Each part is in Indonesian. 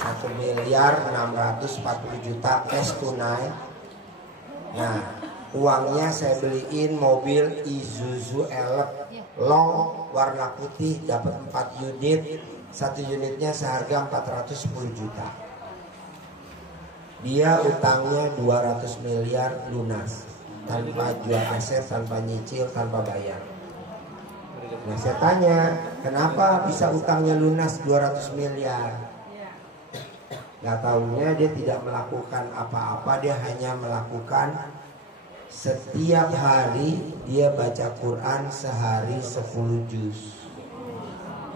1.640.000.000 cash tunai. Nah, uangnya saya beliin mobil Isuzu Elf long warna putih, dapat 4 unit. Satu unitnya seharga 410 juta. Dia utangnya 200 miliar lunas, tanpa jual aset, tanpa nyicil, tanpa bayar. Nah, saya tanya, kenapa bisa utangnya lunas 200 miliar? Gak taunya dia tidak melakukan apa-apa, dia hanya melakukan setiap hari dia baca Quran sehari 10 juz.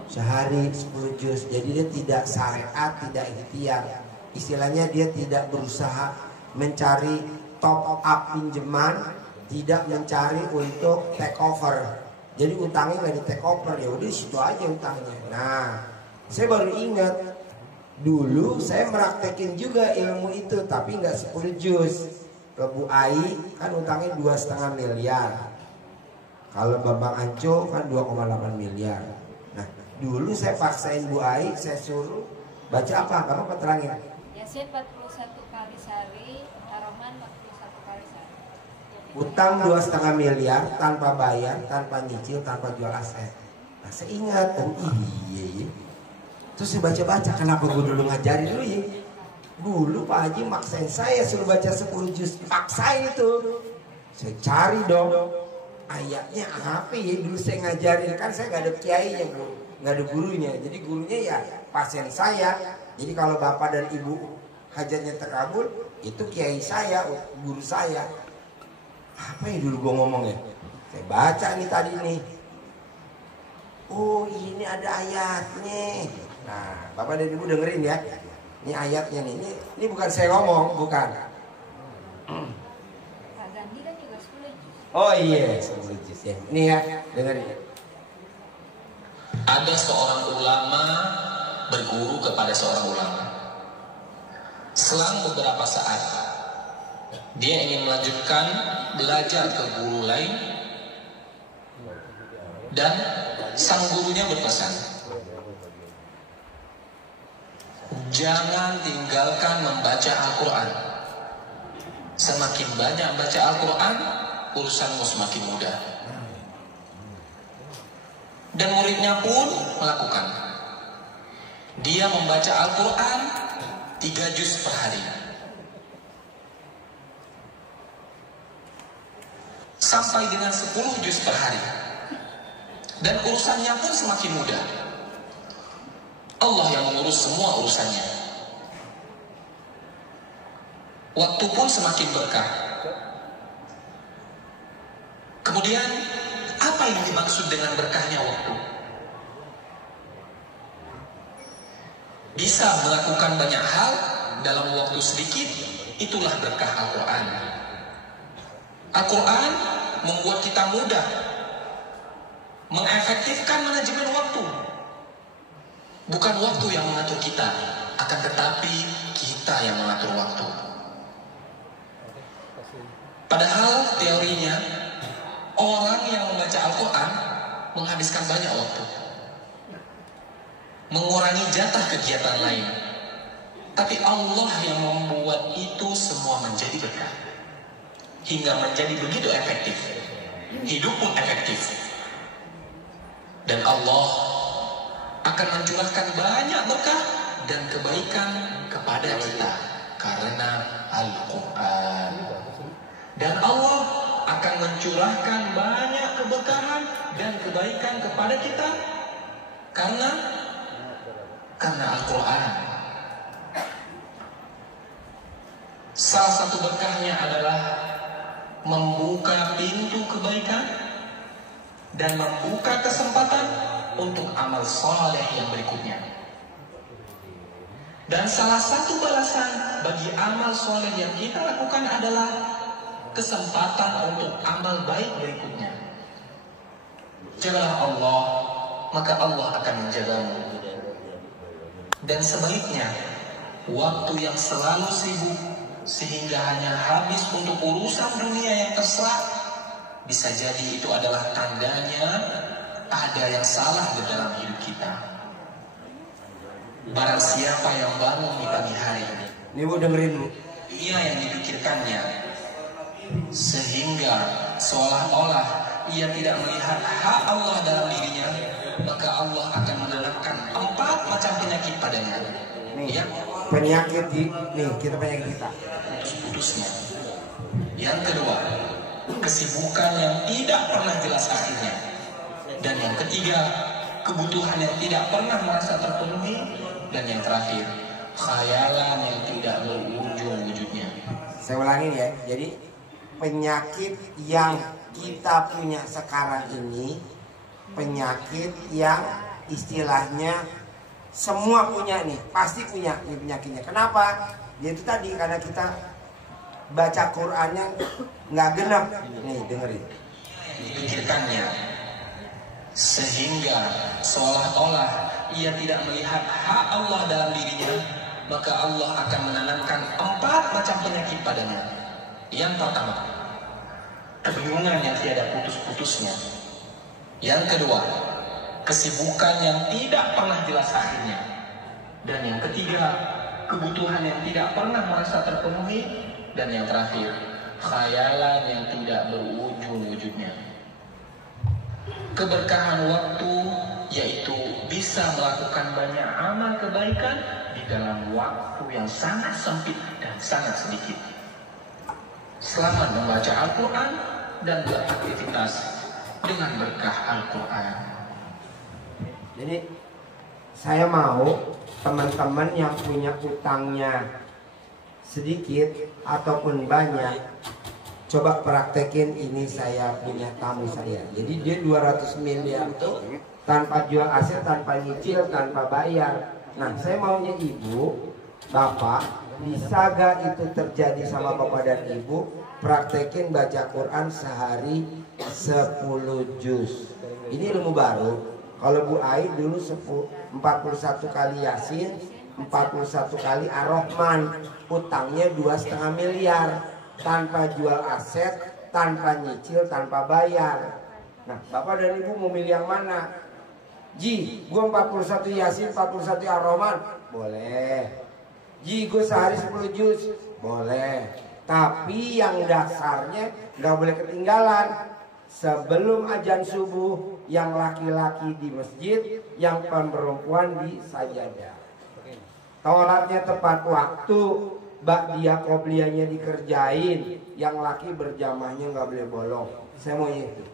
Sehari 10 juz. Jadi dia tidak syariat, tidak ikhtiar. Istilahnya dia tidak berusaha mencari top up pinjaman, tidak mencari untuk take over. Jadi utangnya nggak di take over, ya udah situ aja utangnya. Nah, saya baru ingat dulu saya meraktekin juga ilmu itu, tapi nggak 10 juz. Ke Bu Ai kan utangnya 2,5 miliar. Kalau Bambang Anco kan 2,8 miliar. Nah, dulu saya paksain Bu Ai, saya suruh baca apa? Kamu apa terangin? Yasin 41 kali sehari, Ar-Rahman 41 kali sehari. Utang 2,5 miliar tanpa bayar, tanpa nyicil, tanpa jual aset. Nah, saya ingat, oh iya. Terus saya baca-baca, kenapa gue dulu ngajarin dulu ya? Dulu Pak Haji maksain saya suruh baca 10 juz, paksain itu. Saya cari dong ayatnya apa ya, dulu saya ngajarin, kan saya gak ada kiainya bro, gak ada gurunya. Jadi gurunya ya pasien saya. Jadi kalau bapak dan ibu hajatnya terkabul, itu kiai saya, guru saya. Apa yang dulu gue ngomong ya? Saya baca nih tadi nih. Oh ini ada ayatnya. Nah bapak dan ibu dengerin ya. Ini ayatnya nih, ini bukan saya ngomong, bukan. Pak Gandhi kan juga 10 juz. Oh iya, 10 juz ya. Ini ya, dengerin. Ada seorang ulama berguru kepada seorang ulama. Selang beberapa saat, dia ingin melanjutkan belajar ke guru lain, dan sang gurunya berpesan, jangan tinggalkan membaca Al-Quran. Semakin banyak baca Al-Quran, urusanmu semakin mudah. Dan muridnya pun melakukan. Dia membaca Al-Quran 3 juz per hari. Sampai dengan 10 juz per hari. Dan urusannya pun semakin mudah. Allah yang mengurus semua urusannya. Waktu pun semakin berkah. Kemudian, apa yang dimaksud dengan berkahnya waktu? Bisa melakukan banyak hal dalam waktu sedikit, itulah berkah Al-Quran. Al-Quran membuat kita mudah mengefektifkan manajemen waktu. Bukan waktu yang mengatur kita, akan tetapi kita yang mengatur waktu. Padahal teorinya, orang yang membaca Al-Quran menghabiskan banyak waktu, mengurangi jatah kegiatan lain. Tapi Allah yang membuat itu semua menjadi berkah, hingga menjadi begitu efektif. Hidup pun efektif. Dan Allah akan mencurahkan banyak berkah dan kebaikan kepada kita karena Al-Quran. Dan Allah akan mencurahkan banyak keberkahan dan kebaikan kepada kita karena Al-Quran. Salah satu berkahnya adalah membuka pintu kebaikan dan membuka kesempatan untuk amal soleh yang berikutnya. Dan salah satu balasan bagi amal soleh yang kita lakukan adalah kesempatan untuk amal baik berikutnya. Jagalah Allah, maka Allah akan menjagamu. Dan sebaliknya, waktu yang selalu sibuk sehingga hanya habis untuk urusan dunia yang terserah, bisa jadi itu adalah tandanya ada yang salah di dalam hidup kita. Barang siapa yang bangun di pagi hari, Ini Bu dengerin Bu. dunia yang dipikirkannya, sehingga seolah-olah ia tidak melihat hak Allah dalam dirinya, maka Allah akan menanamkan 4 macam penyakit padanya. Nih, Yang penyakit kita penyakit kita. putus-putusnya. Yang kedua, kesibukan yang tidak pernah jelas akhirnya. Dan yang ketiga, kebutuhan yang tidak pernah merasa terpenuhi. Dan yang terakhir, khayalan yang tidak berujung wujudnya. Saya ulangin ya. Jadi penyakit yang kita punya sekarang ini, penyakit yang istilahnya semua punya nih, pasti punya nih penyakitnya. Kenapa? Ya itu tadi, karena kita baca Qur'annya nggak genap. Nih dengerin. Dipikirkannya, sehingga seolah-olah ia tidak melihat hak Allah dalam dirinya, maka Allah akan menanamkan 4 macam penyakit padanya. Yang pertama, kebingungan yang tiada putus-putusnya. Yang kedua, kesibukan yang tidak pernah jelas akhirnya. Dan yang ketiga, kebutuhan yang tidak pernah merasa terpenuhi. Dan yang terakhir, khayalan yang tidak berujung wujudnya. Keberkahan waktu yaitu bisa melakukan banyak amal kebaikan di dalam waktu yang sangat sempit dan sangat sedikit. Selamat membaca Al-Quran dan beraktivitas dengan berkah Al-Quran. Jadi saya mau teman-teman yang punya utangnya sedikit ataupun banyak, coba praktekin ini. Saya punya tamu saya. Jadi dia 200 miliar itu tanpa jual aset, tanpa nyicil, tanpa bayar. Nah, saya maunya ibu, bapak, bisa gak itu terjadi sama bapak dan ibu? Praktekin baca Quran sehari 10 juz. Ini ilmu baru. Kalau Bu Ai dulu 41 kali Yasin, 41 kali Ar-Rahman, utangnya 2,5 miliar, tanpa jual aset, tanpa nyicil, tanpa bayar. Nah, bapak dan ibu mau milih yang mana? Ji, gue 41 Yasin, 41 Ar-Rahman, boleh. Ji, gue sehari 10 juz, boleh. Tapi yang dasarnya nggak boleh ketinggalan. Sebelum azan subuh, yang laki-laki di masjid, yang perempuan di sajadah. Sholatnya tepat waktu, ba'diyah qobliyahnya dikerjain, yang laki berjamaahnya nggak boleh bolong. Saya mau itu.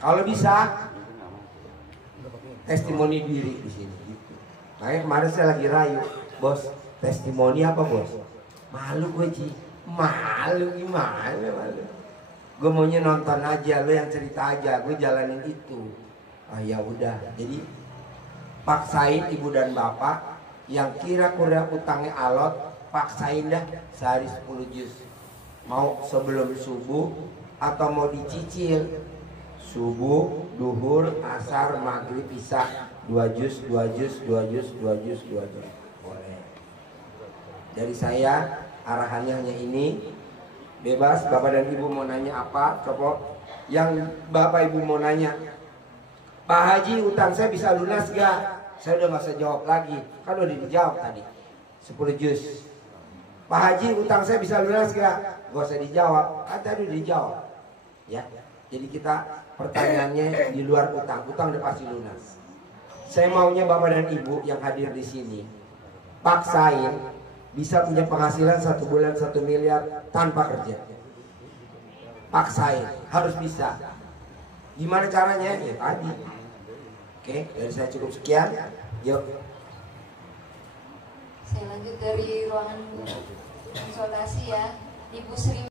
Kalau bisa, testimoni diri di sini. Makanya kemarin saya lagi rayu, bos, testimoni apa bos? Malu gue Ci, malu gimana malu? Gue maunya nonton aja, lo yang cerita aja, gue jalanin itu. Ah ya udah, jadi paksain ibu dan bapak yang kira-kira utangnya alot, paksain dah sehari 10 juz. Mau sebelum subuh atau mau dicicil, subuh, duhur, asar, maghrib, isya, 2 juz, 2 juz, 2 juz, 2 juz, 2 juz. Boleh. Dari saya arahannya hanya ini. Bebas, bapak dan ibu mau nanya apa, coba. Yang bapak ibu mau nanya, Pak Haji, utang saya bisa lunas gak? Saya udah gak usah jawab lagi, kan udah dijawab tadi 10 juz. Pak Haji, utang saya bisa lunas gak? Gak usah dijawab, kan tadi udah dijawab. Ya, jadi kita pertanyaannya di luar utang, utang udah pasti lunas. Saya maunya bapak dan ibu yang hadir di sini paksain bisa punya penghasilan 1 bulan 1 miliar tanpa kerja. Paksain, harus bisa. Gimana caranya? Ya tadi. Oke, dari saya cukup sekian. Yuk. Saya lanjut dari ruangan konsultasi ya. Ibu Sri